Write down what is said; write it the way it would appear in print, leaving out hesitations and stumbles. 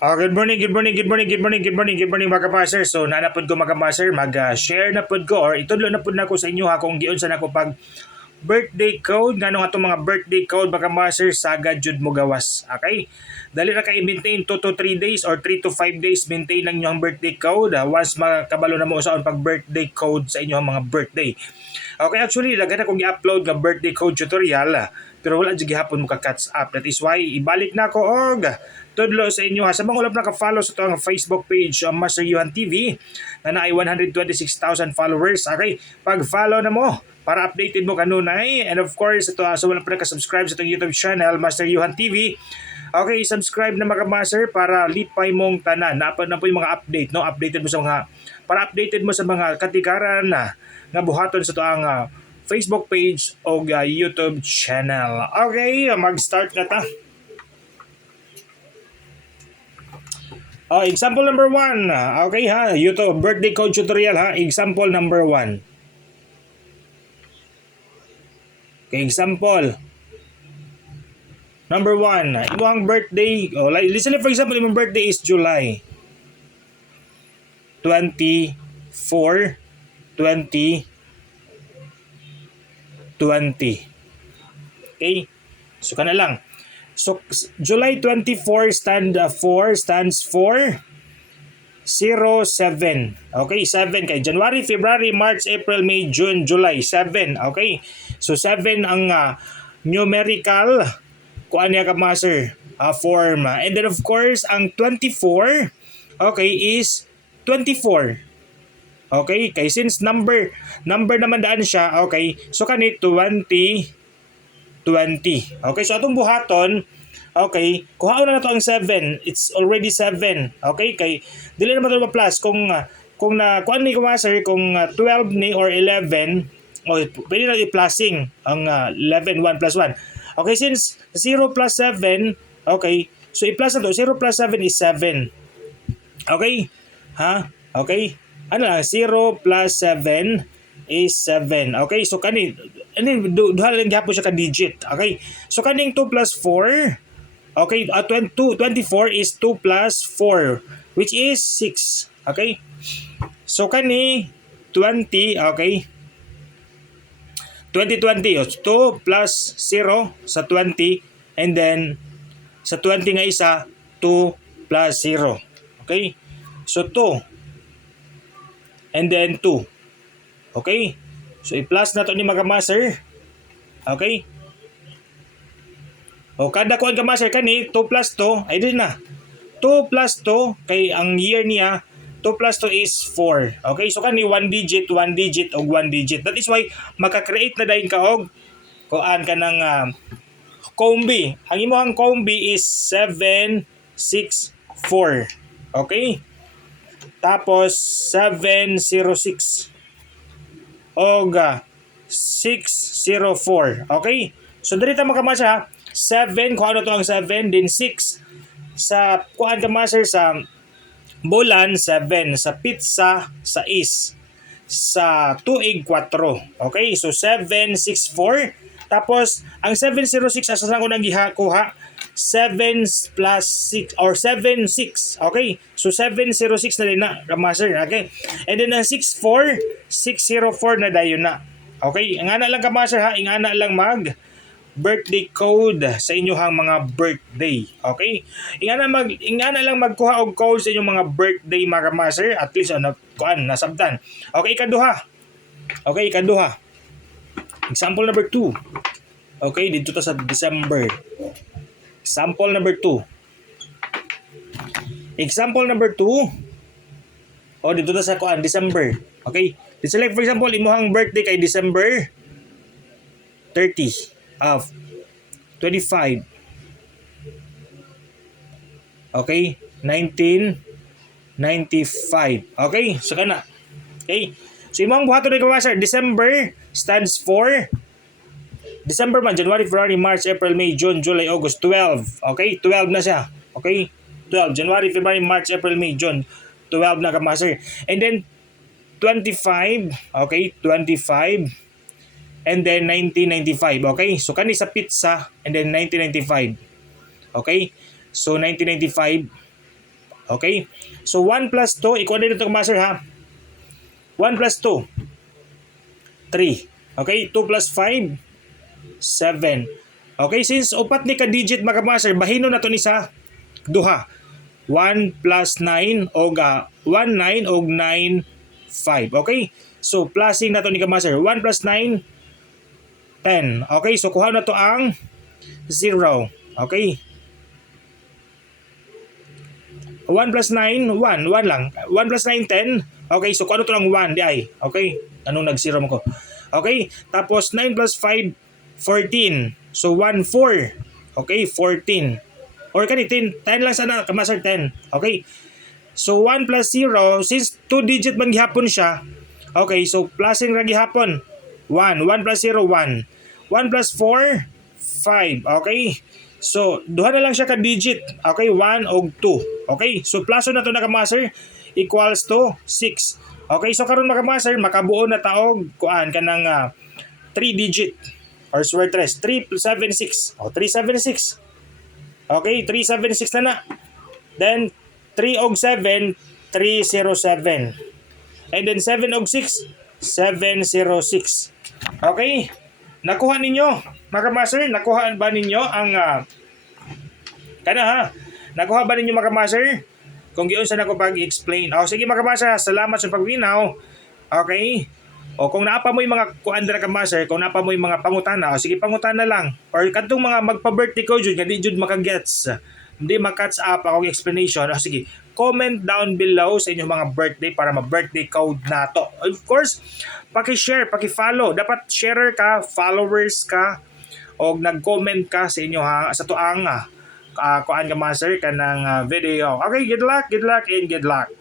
Good morning, good morning, good morning, good morning, good morning, good morning mga master. So nanapod ko mga master, mag-share na pod ko or itudlo na pod na ko sa inyo ha kung giun sa nako pag birthday code ngano nga mga birthday code mga master sagad jud mo gawas. Okay? Dali na kay maintain 2 to 3 days or 3 to 5 days maintain lang inyong birthday code once makabalo na mo usaon pag birthday code sa inyong mga birthday. Okay, actually lagay na kong i-upload nga birthday code tutorial pero wala jud gihapon mo ka catch up. That is why ibalik na ko og tudlo sa inyo ha. Sa mga ulap naka-follow sa itong Facebook page Master Yuhan TV na naay 126,000 followers. Okay, pag-follow na mo para updated mo kanunay. And of course, ito sa wala pa naka-subscribe sa itong YouTube channel Master Yuhan TV. Okay, subscribe na mga master para lipay mong tanan. Napad na po yung mga update, no? Updated mo sa mga para updated mo sa mga katikaran na nga buhaton sa toang Facebook page o YouTube channel. Okay, mag-start na ta. Example number 1. Okay ha, YouTube birthday code tutorial ha. Example number 1. Okay, example number 1. Imong birthday, listen for example, imong birthday is July 24, 2020. Okay? So kana lang. So July 24 stands for 07. Okay, 7 kay January, February, March, April, May, June, July, 7. Okay? So 7 ang numerical kuan niya ka master form. And then of course, ang 24 okay is 24. Okay, kay since number naman daan siya, okay, so kani 20. Okay, so atong buhaton, okay, kuhaon na nato ang 7. It's already 7. Okay, kay dili naman ito ma-plus kung na kuan ni master kung 12 ni or 11, pwede na i-plusing ang 11, 1 plus 1. Okay, since 0 plus 7, okay, so i-plus na to, 0 plus 7 is 7. Okay? Ha? Okay? Ano lang, 0 plus 7 is 7. Okay, so kani duha lang gyapon siya ka digit. Okay, so kaning 2 plus 4, okay, 24 is 2 plus 4 which is 6. Okay, so kani 20, okay, 2020 2 plus 0 sa 20 and then sa 20 nga isa 2 plus 0. Okay, so 2 and then 2. Okay? So i-plus na to ni mga master. Okay? O kada kuan ka master kani 2 plus 2 ay din na. 2 plus 2 kay ang year niya 2 plus 2 is 4. Okay? So kani 1 digit og 1 digit. That is why maka-create na dayon ka og kuan ka ng combi. Ang imong combi is 764. Okay? Tapos 706 og 604. Okay? So dito mga master 7 kung ano to ang 7 din 6 sa kuan ka master sa bulan 7 sa pizza sa is sa tuig 4. Okay? So 764 tapos ang 706 asa lang ko nang gihakuha 7 plus 6 or 7 6. Okay? So 706 na din na master. Okay? And then ang 64 604 na dayon na. Okay? Ingana lang ka master ha, ingana lang mag birthday code sa inyohang mga birthday. Okay? Ingana lang magkuha og code sa inyong mga birthday mga master at least kuan nasabtan. Okay, ikaduha. Okay, ikaduha. Example number 2. Okay, dito ta sa December. Example number 2. Example number 2. Dito ta sa kuan December. Okay? Let's select for example imong birthday kay December 30 of 25. Okay? 1995. Okay? So kana. Okay? So imong buhaton ni master December stands for December man, January, February, March, April, May, June, July, August, 12. Okay? 12 na siya. Okay? 12. January, February, March, April, May, June. 12 na ka master. And then 25. Okay? 25. And then 1995. Okay? So kani sa pizza and then 1995. Okay? So 1995 Okay? So 1 plus 2, ikuha din ito master ha. 1 plus 2, 3. Okay? 2 plus 5, 7. Okay? Since upat ni ka-digit mga master, bahino na to ni sa duha. 1 plus 9 o 1, 9 o 9, 5. Okay? So plusing na to ni ka-master. 1 plus 9, 10. Okay? So kuha na to ang 0. Okay? 1 plus 9, 1. 1 lang. 1 plus 9, 10. Okay? So kung ano to lang 1, di ay. Okay? Anong nag-0 mo ko? Okay? Tapos 9 plus 5, 14. So 1, 4. Okay? 14. Or kanit 10 lang sana, kamaster 10. Okay? So 1 plus 0, since 2 digit man gihapon siya, okay, so plusing ra gihapon. 1. 1 plus 0, 1. 1 plus 4, 5. Okay? So, duha na lang siya ka-digit. Okay? 1 o 2. Okay? So, pluso na to na kamaster equals to 6. Okay? So, karon mga kamaster, makabuo na taog kuan kanang 3 digit or square 3. 376. O, 376. Okay, 376 na na. Then, 3 og 7, 307. And then 7 og 6, 706. Okay? Nakuha ninyo, mga master? Nakuha ba ninyo ang kana ha? Nakuha ba ninyo mga master? Kung giun sa nako pag-explain. O sige mga master, salamat sa pagbinaw. Okay? O kung naapa mo yung mga kuandra ka master, kung naapa mo yung mga pangutana, o sige pangutana lang. Or kadtong mga magpa-birthday ko jud, hindi jud makagets. Hindi makatch up akong explanation. O sige, comment down below sa inyong mga birthday para ma-birthday code nato. Of course, paki-share, paki-follow. Dapat sharer ka, followers ka, o nag-comment ka sa inyo ha, sa tuang kuan ka master kanang video. Okay, good luck and good luck.